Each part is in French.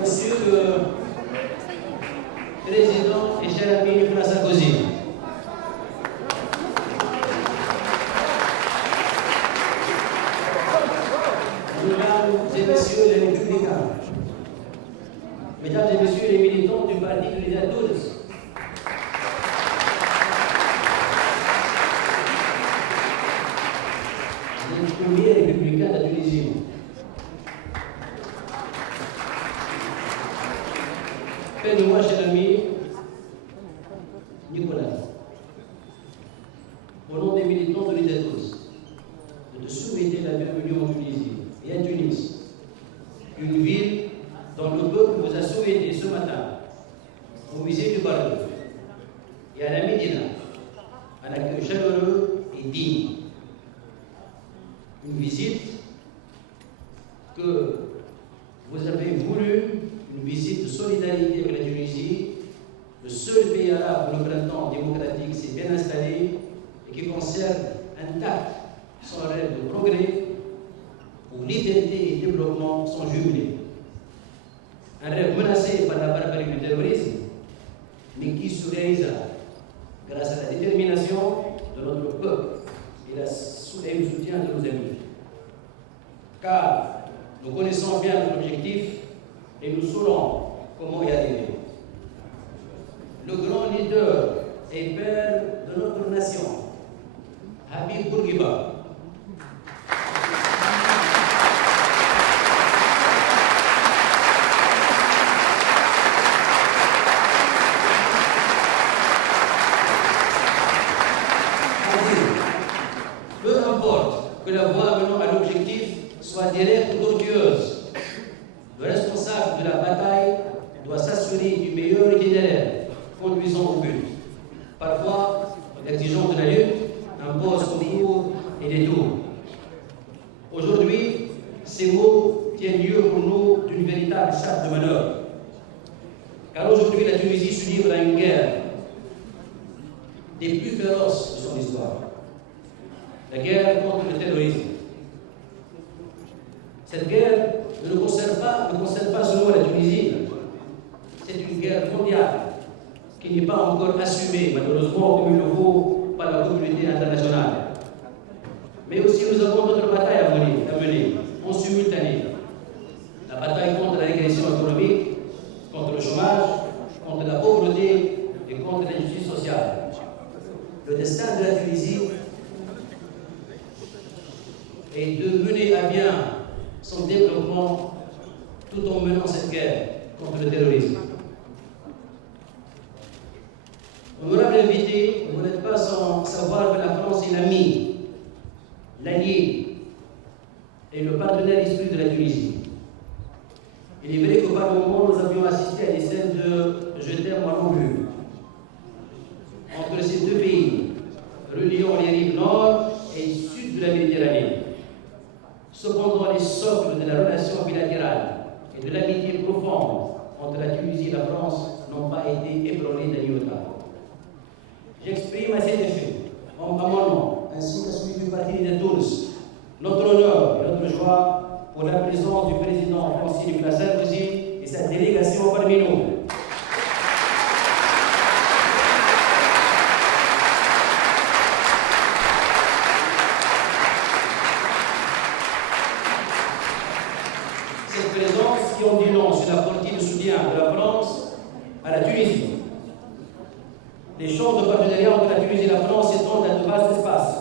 Monsieur le Président et cher ami Nicolas Sarkozy, Mesdames et Messieurs les républicains, Mesdames et Messieurs les militants du Parti de l'Unité de Tunis, les premiers républicains de la Tunisie, faites-moi, cher ami Nicolas, au nom des militants de l'Unité de Tunis, de te souhaiter la bienvenue en Tunisie et à Tunis, une ville dont le peuple vous a souhaité ce matin au musée du Bardo et à la Médina un accueil chaleureux et digne. Une visite que vous avez voulu, une visite de solidarité avec la Tunisie, le seul pays arabe où le printemps démocratique s'est bien installé et qui conserve intact son rêve de progrès où liberté et développement sont jumelés. Un rêve menacé par la barbarie du terrorisme, mais qui se réalisa grâce à la détermination de notre peuple et le soutien de nos amis. Car nous connaissons bien notre objectif et nous saurons comment y arriver. Le grand leader et père de notre nation, Habib Bourguiba, que la voie menant à l'objectif soit directe ou tortueuse. Le responsable de la bataille doit s'assurer du meilleur itinéraire conduisant au but. Parfois, l'exigence de la lutte impose contours et détours. Aujourd'hui, ces mots tiennent lieu pour nous d'une véritable charte de manœuvre. Car aujourd'hui, la Tunisie se livre à une guerre des plus féroces de son histoire. La guerre contre le terrorisme. Cette guerre ne concerne pas seulement la Tunisie. C'est une guerre mondiale qui n'est pas encore assumée, malheureusement, comme il le faut par la communauté internationale. Mais aussi, nous avons d'autres batailles à mener en simultané. La bataille contre la régression économique, contre le chômage, contre la pauvreté et contre l'injustice sociale. Le destin de la Tunisie et de mener à bien son développement tout en menant cette guerre contre le terrorisme. Honorable invité, vous n'êtes pas sans savoir que la France est l'ami, l'allié et le partenaire historique de la Tunisie. Il est vrai que par moments, nous avions assisté à des scènes de je t'aime, moi non plus entre ces deux pays, reliant les rives nord et sud de la Méditerranée. Cependant, les socles de la relation bilatérale et de l'amitié profonde entre la Tunisie et la France n'ont pas été ébranlés d'un iota. J'exprime à cet effet, en mon nom, ainsi que celui du Parti de Tunis, notre honneur et notre joie pour la présence du président français Nicolas Sarkozy et sa délégation parmi nous. Cette présence qui en dit long sur la politique de soutien de la France à la Tunisie. Les champs de partenariat entre la Tunisie et la France s'étendent à de vastes espaces,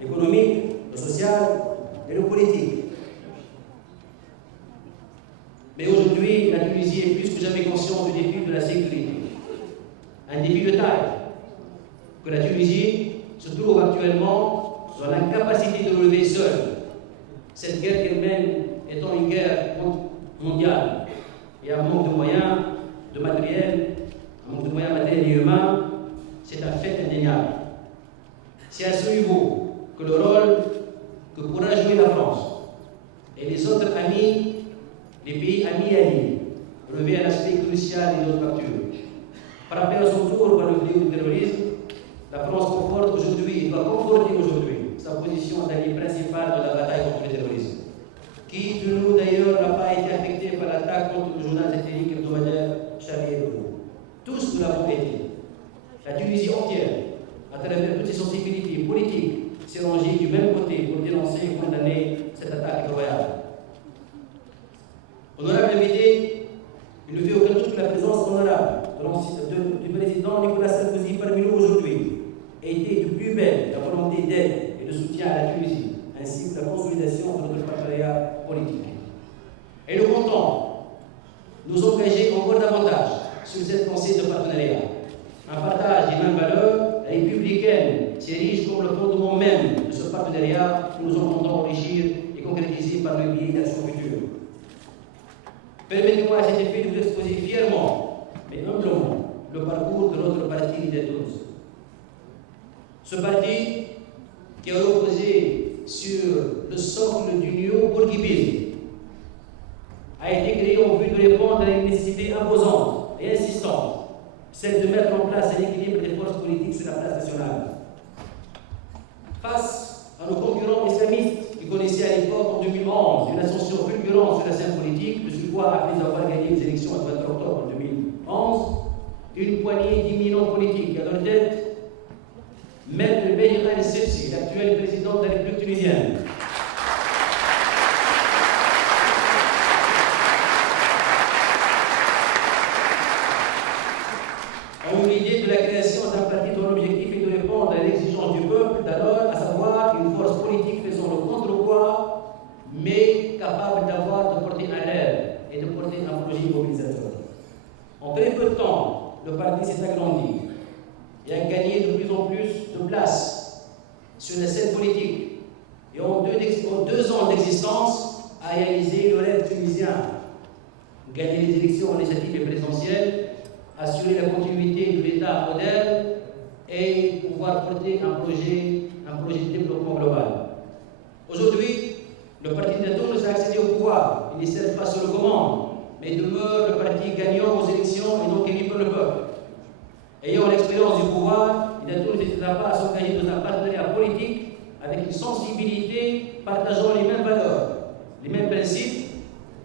l'économique, le social et le politique. Mais aujourd'hui, la Tunisie est plus que jamais consciente du défi de la sécurité. Un défi de taille que la Tunisie se trouve actuellement dans l'incapacité de relever seule. Cette guerre qu'elle mène étant une guerre mondiale et un manque de moyens, de matériel, un manque de moyens matériels et humains, c'est un fait indéniable. C'est à ce niveau que le rôle que pourra jouer la France et les autres amis, les pays amis et alliés, revêt un aspect crucial de notre facture. Frappée à son tour par le fléau du terrorisme, la France conforte aujourd'hui et doit conforter aujourd'hui sa position d'allié principal dans la bataille contre le terrorisme. Qui de nous d'ailleurs n'a pas été affecté par l'attaque contre le journal satellite Honorable invité, il ne fait aucun doute que la présence honorable du président Nicolas Sarkozy parmi nous aujourd'hui était de plus belle la volonté d'aide et de soutien à la Tunisie, ainsi que la consolidation de notre partenariat politique. Et nous comptons nous engager encore davantage sur cette pensée de partenariat. Un partage des mêmes valeurs républicaines s'érige comme le fondement même de ce partenariat que nous entendons enrichir et concrétiser par le biais d'actions futures. Permettez-moi à cet effet de vous exposer fièrement, mais humblement, le parcours de notre parti Lidatouz. Ce parti qui a reposé sur le socle du néo-bourguibisme a été créé en vue de répondre à une nécessité imposante et insistante, celle de mettre en place un équilibre des forces politiques sur la place nationale. Face à nos concurrents islamistes qui connaissaient à l'époque, en 2011, une ascension fulgurante sur la scène politique, de surcroît après avoir gagné les élections le 23 octobre 2011, une poignée d'imminents politiques à leur tête, Maître Beïra El-Sibsi, l'actuel président de la République tunisienne. Ont eu l'idée de la création d'un parti dont l'objectif est de répondre à l'exigence du peuple d'alors, à savoir une force politique faisant le contrepoids, mais capable de porter un rêve et de porter un projet mobilisateur. En très peu de temps, le parti s'est agrandi et a gagné de plus en plus de place sur la scène politique. Et en 2 ans d'existence, a réalisé le rêve tunisien, gagner les élections législatives et présidentielles, assurer la continuité de l'État moderne et pouvoir porter un projet de développement global. Aujourd'hui, le parti Lidatouz a accédé au pouvoir. Il n'est certes pas sur le commande, mais demeure le parti gagnant aux élections et donc élu par le peuple. Ayant l'expérience du pouvoir, Lidatouz n'hésitera pas à s'engager dans un partenariat politique avec une sensibilité partageant les mêmes valeurs, les mêmes principes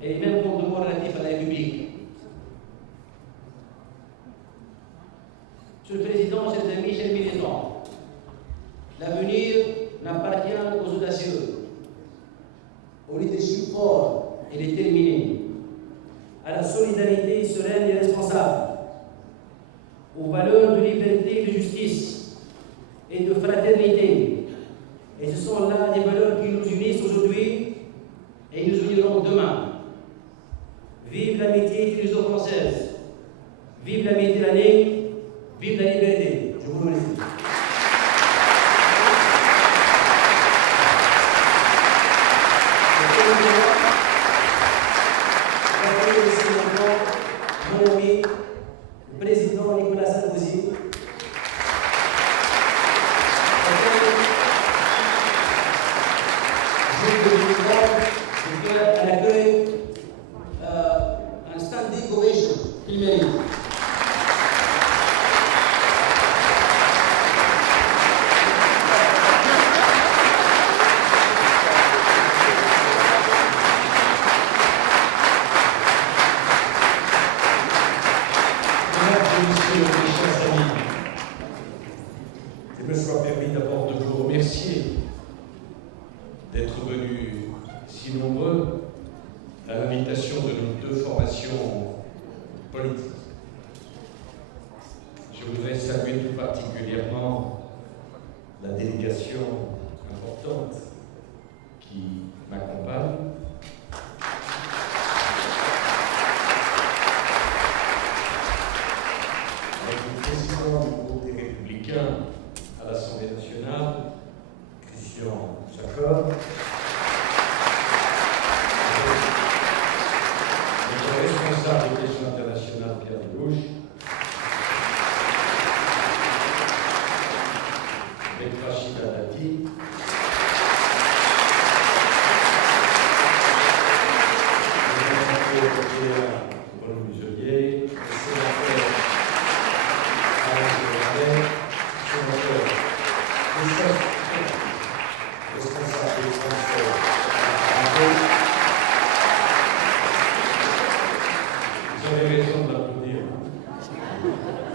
et les mêmes fondements relatifs à la République. Monsieur le Président, chers amis, chers militants, l'avenir n'appartient qu'aux audacieux, au leadership fort et déterminé, à la solidarité sereine et responsable, aux valeurs de liberté et de justice et de fraternité. Et ce sont là des valeurs qui nous unissent aujourd'hui et nous uniront demain. Vive l'amitié tuniso-française, vive la Méditerranée, vive la liberté. Je vous remercie. Mon ami, le président Nicolas Sarkozy, je veux à l'accueil un standing ovation qu'il mérite. Je me sois permis d'abord de vous remercier d'être venus si nombreux à l'invitation de nos 2 formations politiques. Je voudrais saluer tout particulièrement la délégation importante qui m'accompagne. Avec le président du groupe des Républicains à l'Assemblée nationale, Christian Jacob, notre responsable des questions internationales, Pierre Delouche, avec Rachida Dati, le député européen Paul Muselier, le sénateur Alain Journet, sénateur Christophe, responsable des Français à vous avez raison d'applaudir.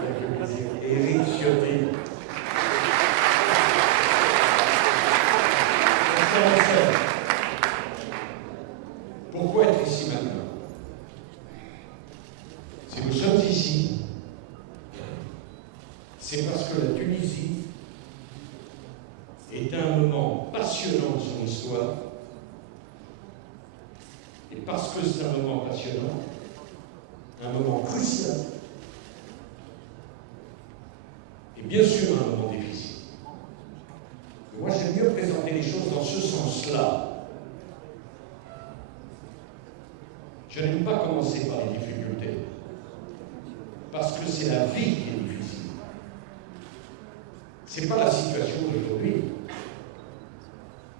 Avec plaisir. Éric Ciotti. Pourquoi être ici maintenant? histoire, et parce que c'est un moment passionnant, un moment crucial, et bien sûr un moment difficile. Mais moi, j'aime mieux présenter les choses dans ce sens-là. Je n'aime pas commencer par les difficultés, parce que c'est la vie qui est difficile. Ce n'est pas la situation d'aujourd'hui.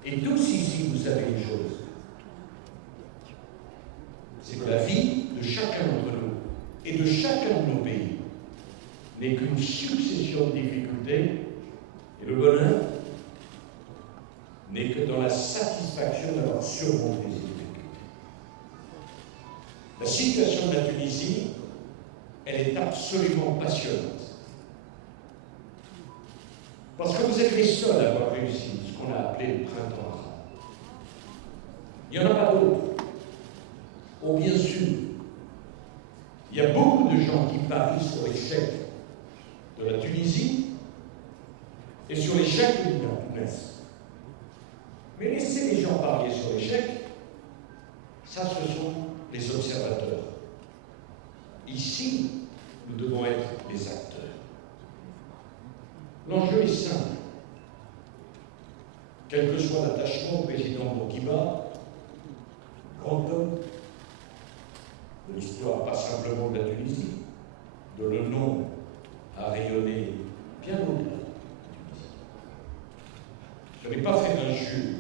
Et tous ici, vous savez une chose, c'est que la vie de chacun d'entre nous et de chacun de nos pays n'est qu'une succession de difficultés, et le bonheur n'est que dans la satisfaction d'avoir surmonté ces difficultés. La situation de la Tunisie, elle est absolument passionnante. Parce que vous êtes les seuls à avoir réussi ce qu'on a appelé le printemps arabe. Il n'y en a pas d'autres. Oh, bien sûr, il y a beaucoup de gens qui parient sur l'échec de la Tunisie et sur l'échec de Tunis. Mais laissez les gens parier sur l'échec, ça, ce sont les observateurs. Ici, nous devons être les acteurs. L'enjeu est simple. Quel que soit l'attachement au président Bourguiba, grand homme de l'histoire, pas simplement de la Tunisie, dont le nom a rayonné bien au-delà de la Tunisie. Je n'ai pas fait d'injure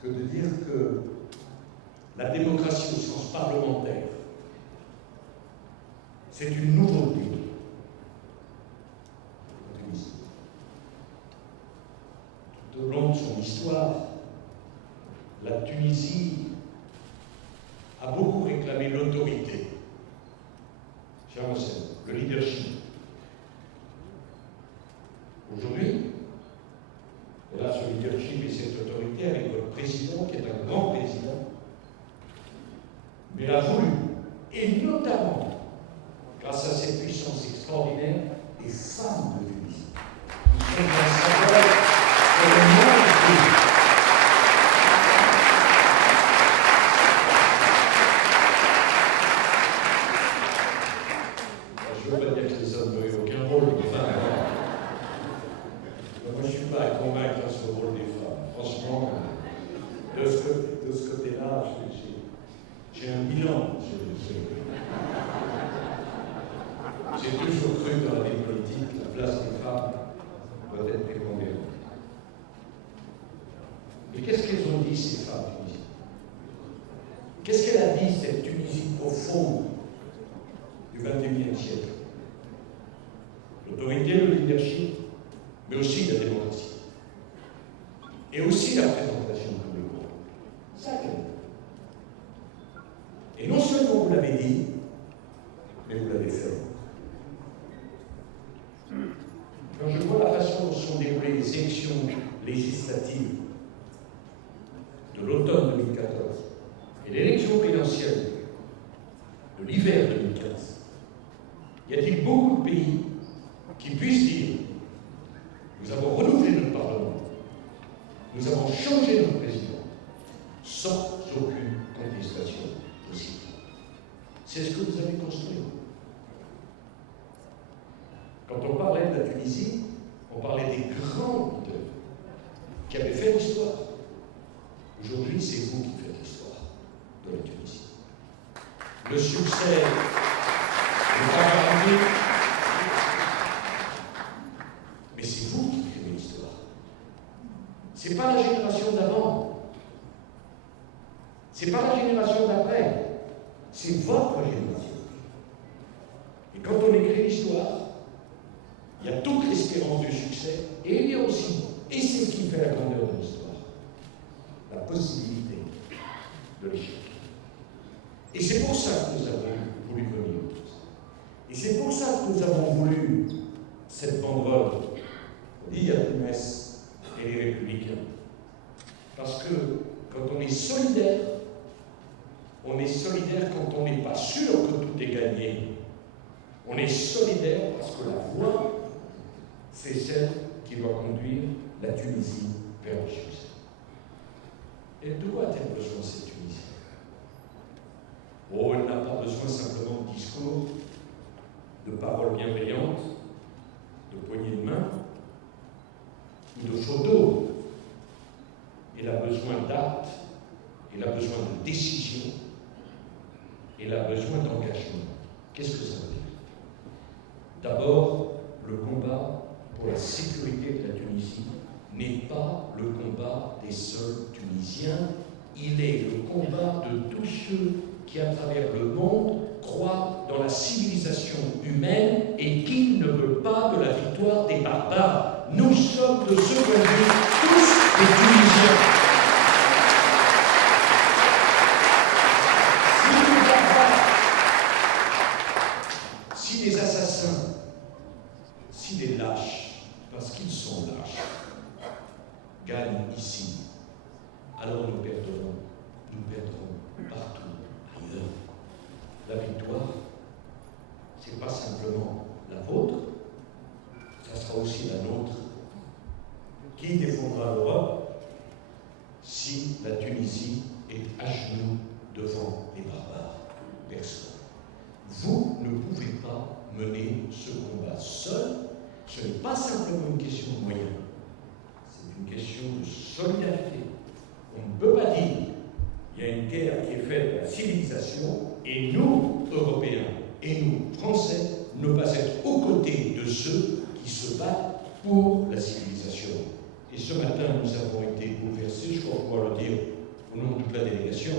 que de dire que la démocratie au sens parlementaire, c'est une nouveauté en Tunisie. Tout au long de son histoire, la Tunisie a beaucoup réclamé l'autorité. Cher Mossène, le leadership. Aujourd'hui, elle a ce leadership et cette autorité avec votre président, qui est un grand président, mais elle a voulu, et notamment grâce à cette puissance extraordinaire, les femmes de Tunisie, qui sont un symbole pour le monde entier. Je ne veux pas dire que les hommes n'ont aucun rôle, mais enfin, moi je ne suis pas à convaincre à ce rôle des femmes. Franchement, de ce côté-là, j'ai un bilan. J'ai toujours cru dans la vie politique, la place des femmes doit être prépondérante. Mais qu'est-ce qu'elles ont dit, ces femmes tunisiennes? Qu'est-ce qu'elle a dit, cette Tunisie profonde du XXIe siècle? L'autorité, le leadership, mais aussi la démocratie. Et aussi la présentation comme le groupe. Ça, et non seulement vous l'avez dit, mais vous l'avez fait. Quand je vois la façon dont sont déroulées les élections législatives de l'automne 2014 et l'élection présidentielle de l'hiver 2015, y a-t-il beaucoup de pays qui puissent dire nous avons renouvelé notre Parlement, nous avons changé notre président, sans aucune contestation possible? C'est ce que vous avez construit. Quand on parlait de la Tunisie, on parlait des grands leaders qui avaient fait l'histoire. Aujourd'hui, c'est vous qui faites l'histoire de la Tunisie. Le succès n'est pas garanti, mais c'est vous qui créez l'histoire. Ce n'est pas la génération d'avant, ce n'est pas la génération d'après, c'est votre génération. Et quand on écrit l'histoire, il y a toute l'espérance du succès, et il y a aussi, et c'est ce qui fait la grandeur de l'histoire, la possibilité de l'échec. Et c'est pour ça que nous avons voulu venir. Et c'est pour ça que nous avons voulu cette banderole, l'IAPMES et les Républicains. Parce que quand on est solidaire quand on n'est pas sûr que tout est gagné. On est solidaire parce que la voie, c'est celle qui doit conduire la Tunisie vers le succès. Elle doit être besoin de cette Tunisie. Oh, elle n'a pas besoin simplement de discours, de paroles bienveillantes, de poignées de main ou de photos. Elle a besoin d'actes, elle a besoin de décisions, elle a besoin d'engagement. Qu'est-ce que ça veut dire? D'abord, le combat pour la sécurité de la Tunisie n'est pas le combat des seuls Tunisiens, il est le combat de tous ceux qui, à travers le monde, croient dans la civilisation humaine et qui ne veulent pas de la victoire des barbares. Nous sommes de ce point de vue tous des Tunisiens. Si les barbares, si les assassins, si les lâches, parce qu'ils sont lâches, gagnent ici, alors nous perdrons partout ailleurs. La victoire, ce n'est pas simplement la vôtre, ça sera aussi la nôtre. Qui défendra l'Europe si la Tunisie est à genoux devant les barbares? Personne. Vous ne pouvez pas mener ce combat seul. Ce n'est pas simplement une question de moyens. C'est une question de solidarité. On ne peut pas dire qu'il y a une guerre qui est faite de la civilisation et nous, Européens, et nous, Français, ne pas être aux côtés de ceux qui se battent pour la civilisation. Et ce matin, nous avons été bouleversés, je crois pouvoir le dire au nom de toute la délégation,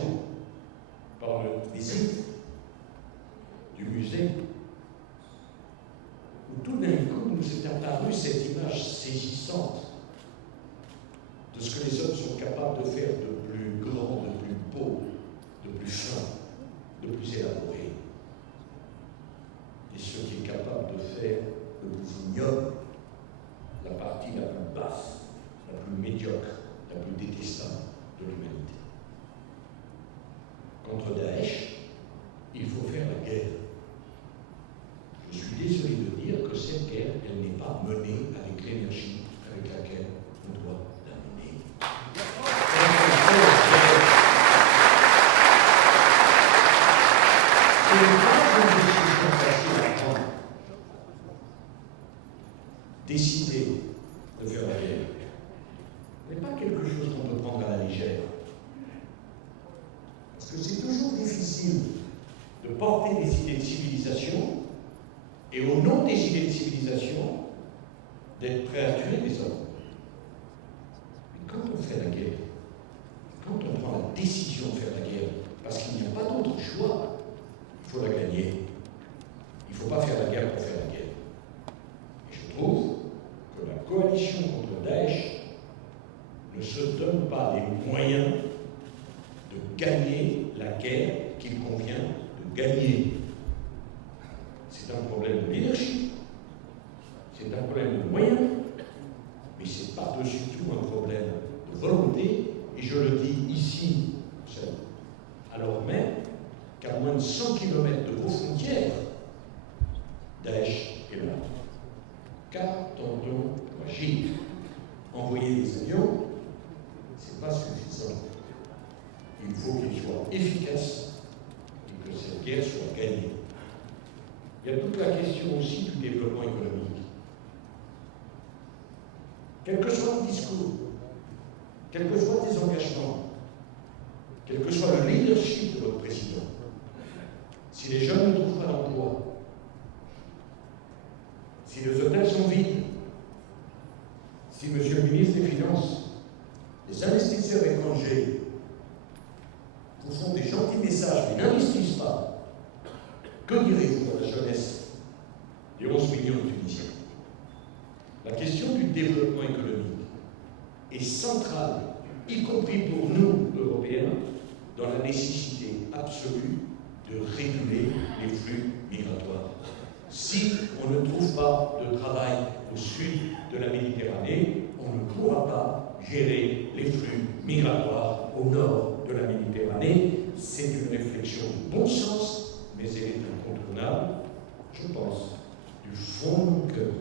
par la visite du musée, où tout d'un coup nous est apparue cette image saisissante de ce que les hommes sont capables de faire de plus grand, de plus beau, de plus fin, de plus élaboré. Et ce qui est capable de faire de plus ignoble, la partie la plus basse, la plus médiocre, la plus détestable de l'humanité. Contre Daesh, il faut faire la guerre. Je suis désolé de dire que cette guerre, elle n'est pas menée avec l'énergie avec laquelle on doit la mener. Ce n'est pas une décision facile à prendre. Décider de faire la guerre n'est pas quelque chose qu'on peut prendre à la légère. Parce que c'est toujours difficile de porter des idées de civilisation et au nom des idées de civilisation, d'être prêt à tuer les hommes. Mais quand on fait la guerre, quand on prend la décision de faire la guerre, parce qu'il n'y a pas d'autre choix, il faut la gagner. Il ne faut pas faire la guerre pour faire la guerre. Et je trouve que la coalition contre Daesh ne se donne pas les moyens de gagner la guerre qu'il convient de gagner. C'est un problème de leadership, c'est un problème de moyens, mais c'est par-dessus tout un problème de volonté, et je le dis ici, alors même qu'à moins de 100 km de vos frontières, Daesh est là. Qu'attendons-nous agir? Envoyer des avions, ce n'est pas suffisant. Il faut qu'ils soient efficaces et que cette guerre soit gagnée. Il y a toute la question aussi du développement économique. Quel que soit le discours, quels que soient les engagements, quel que soit le leadership de votre président, si les jeunes ne trouvent pas d'emploi, si les hôtels sont vides, si Monsieur le ministre des Finances, les investisseurs étrangers vous font des gentils messages mais n'investissent pas, que direz-vous à la jeunesse des 11 millions de Tunisiens? La question du développement économique est centrale, y compris pour nous, Européens, dans la nécessité absolue de réguler les flux migratoires. Si on ne trouve pas de travail au sud de la Méditerranée, on ne pourra pas gérer les flux migratoires au nord de la Méditerranée. C'est une réflexion de bon sens, mais elle est incontournable. Je pense, du fond de mon cœur,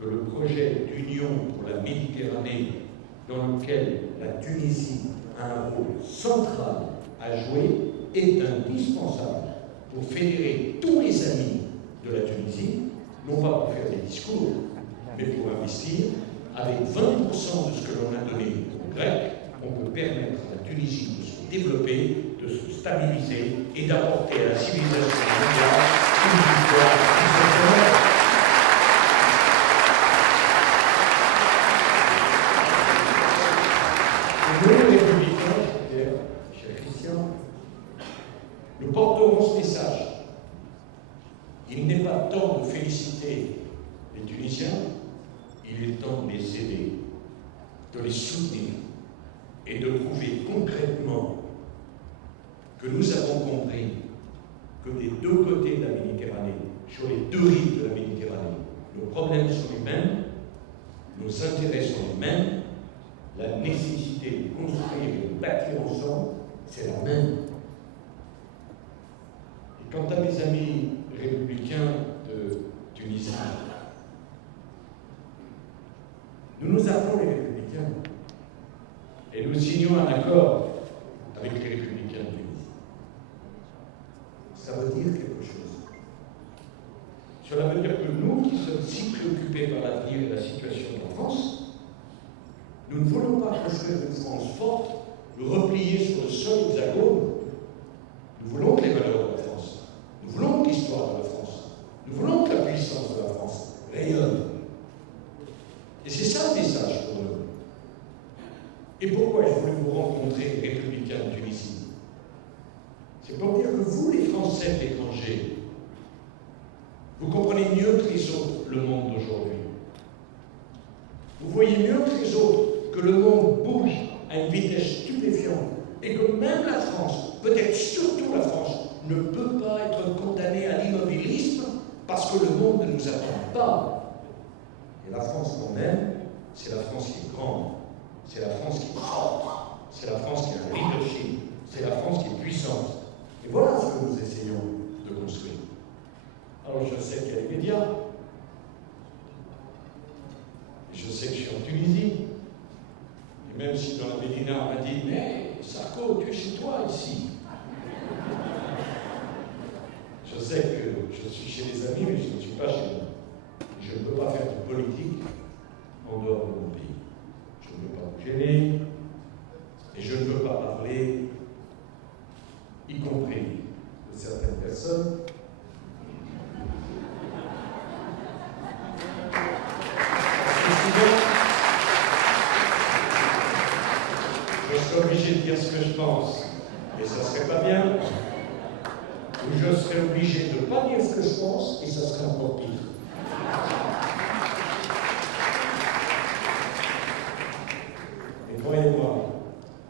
que le projet d'union pour la Méditerranée, dans lequel la Tunisie un rôle central à jouer, est indispensable pour fédérer tous les amis de la Tunisie, non pas pour faire des discours, mais pour investir. Avec 20% de ce que l'on a donné aux Grecs, on peut permettre à la Tunisie de se développer, de se stabiliser et d'apporter à la civilisation mondiale une victoire exceptionnelle. Et nous, les républicains, cher Christian, nous porterons ce message. Il n'est pas temps de féliciter les Tunisiens, il est temps de les aider, de les soutenir et de prouver concrètement que nous avons compris que des deux côtés de la Méditerranée, sur les deux rives de la Méditerranée, nos problèmes sont les mêmes, nos intérêts sont les mêmes, la nécessité de construire et de bâtir ensemble, c'est la même. Et quant à mes amis républicains de Tunisie, nous appelons les républicains et nous signons un accord avec les républicains de Tunisie. Ça veut dire quelque chose. Cela veut dire que nous, qui sommes si préoccupés par l'avenir et la situation de la France, nous ne voulons pas construire une France forte, repliée sur le sol hexagone. Nous voulons que les valeurs de la France, nous voulons que l'histoire de la France, nous voulons que la puissance de la France rayonne. Et c'est ça le message pour nous. Et pourquoi je voulais vous rencontrer, les républicains de Tunisie? C'est pour dire que vous, les Français de l'étranger, vous comprenez mieux que les autres le monde d'aujourd'hui. Vous voyez mieux que les autres que le monde bouge à une vitesse stupéfiante et que même la France, peut-être surtout la France, ne peut pas être condamnée à l'immobilisme parce que le monde ne nous attend pas. Et la France qu'on aime, c'est la France qui est grande, c'est la France qui est forte, c'est la France qui a un leadership, c'est la France qui est puissante. Et voilà ce que nous essayons de construire. Alors je sais qu'il y a les médias, et je sais que je suis en Tunisie, et même si dans la Médina on m'a dit « Mais Sarko, tu es chez toi ici ». Je sais que je suis chez les amis, mais je ne suis pas chez moi. Je ne peux pas faire de politique en dehors de mon pays. Je ne veux pas vous gêner, et je ne veux pas parler, y compris de certaines personnes. Je serais obligé de dire ce que je pense, et ça ne serait pas bien. Ou je serais obligé de ne pas dire ce que je pense, et ça serait encore pire. Et croyez-moi,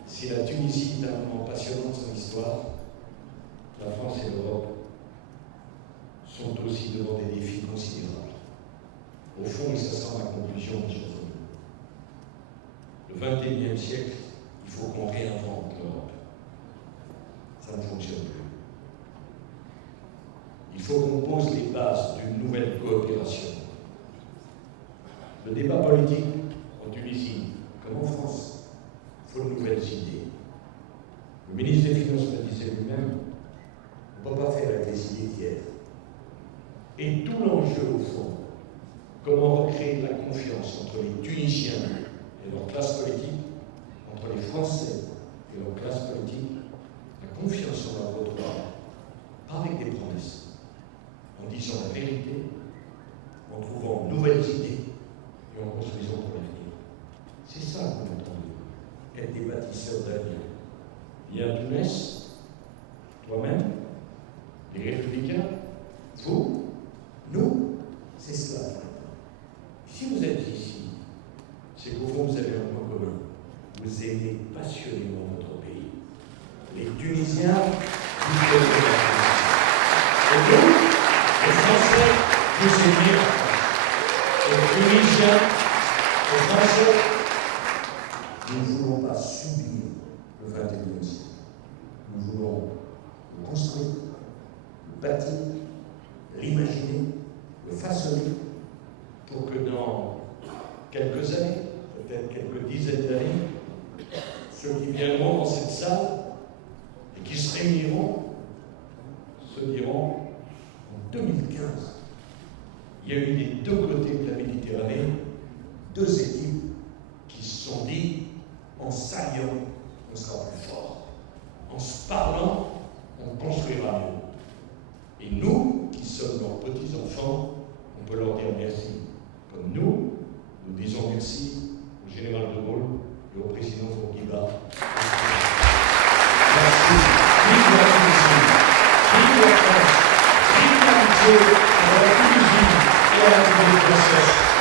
si la Tunisie est un moment passionnant de son histoire, la France et l'Europe sont aussi devant des défis considérables. Au fond, et ça sera ma conclusion, mes chers amis, le XXIe siècle, il faut qu'on réinvente l'Europe. Ça ne fonctionne plus. Il faut qu'on pose les bases d'une nouvelle coopération. Le débat politique en Tunisie, comme en France, il faut de nouvelles idées. Le ministre des Finances me disait lui-même, on ne peut pas faire avec les idées d'hier. Et tout l'enjeu, au fond, comment recréer la confiance entre les Tunisiens et leur classe politique, entre les Français et leur classe politique, la confiance en leur droit, pas avec des promesses, en disant la vérité, en trouvant de nouvelles idées et en construisant pour l'avenir. C'est ça que nous attendons, être des bâtisseurs d'avenir. Il y a Tounès, toi-même, les Républicains, vous, nous, c'est cela. Si vous êtes ici, c'est qu'au fond vous avez un point commun. Vous aimez passionnément votre pays. Les Tunisiens, vous aimez la France. Et nous, les Français, vous aimez la France. Les Tunisiens, les Français, nous ne voulons pas subir le XXIe siècle. Nous voulons le construire, le bâtir, l'imaginer, le façonner, pour que dans quelques années, peut-être quelques dizaines d'années, ceux qui viendront dans cette salle et qui se réuniront se diront en 2015, il y a eu des deux côtés de la Méditerranée deux équipes qui se sont dit en s'alliant, on sera plus fort. En se parlant, on construira mieux. Et nous, qui sommes leurs petits-enfants, on peut leur dire merci. Comme nous disons merci au général de Gaulle et au président Bourguiba. Merci. Vive la Tunisie. Vive la France. Vive l'amitié à la Tunisie et à la République française.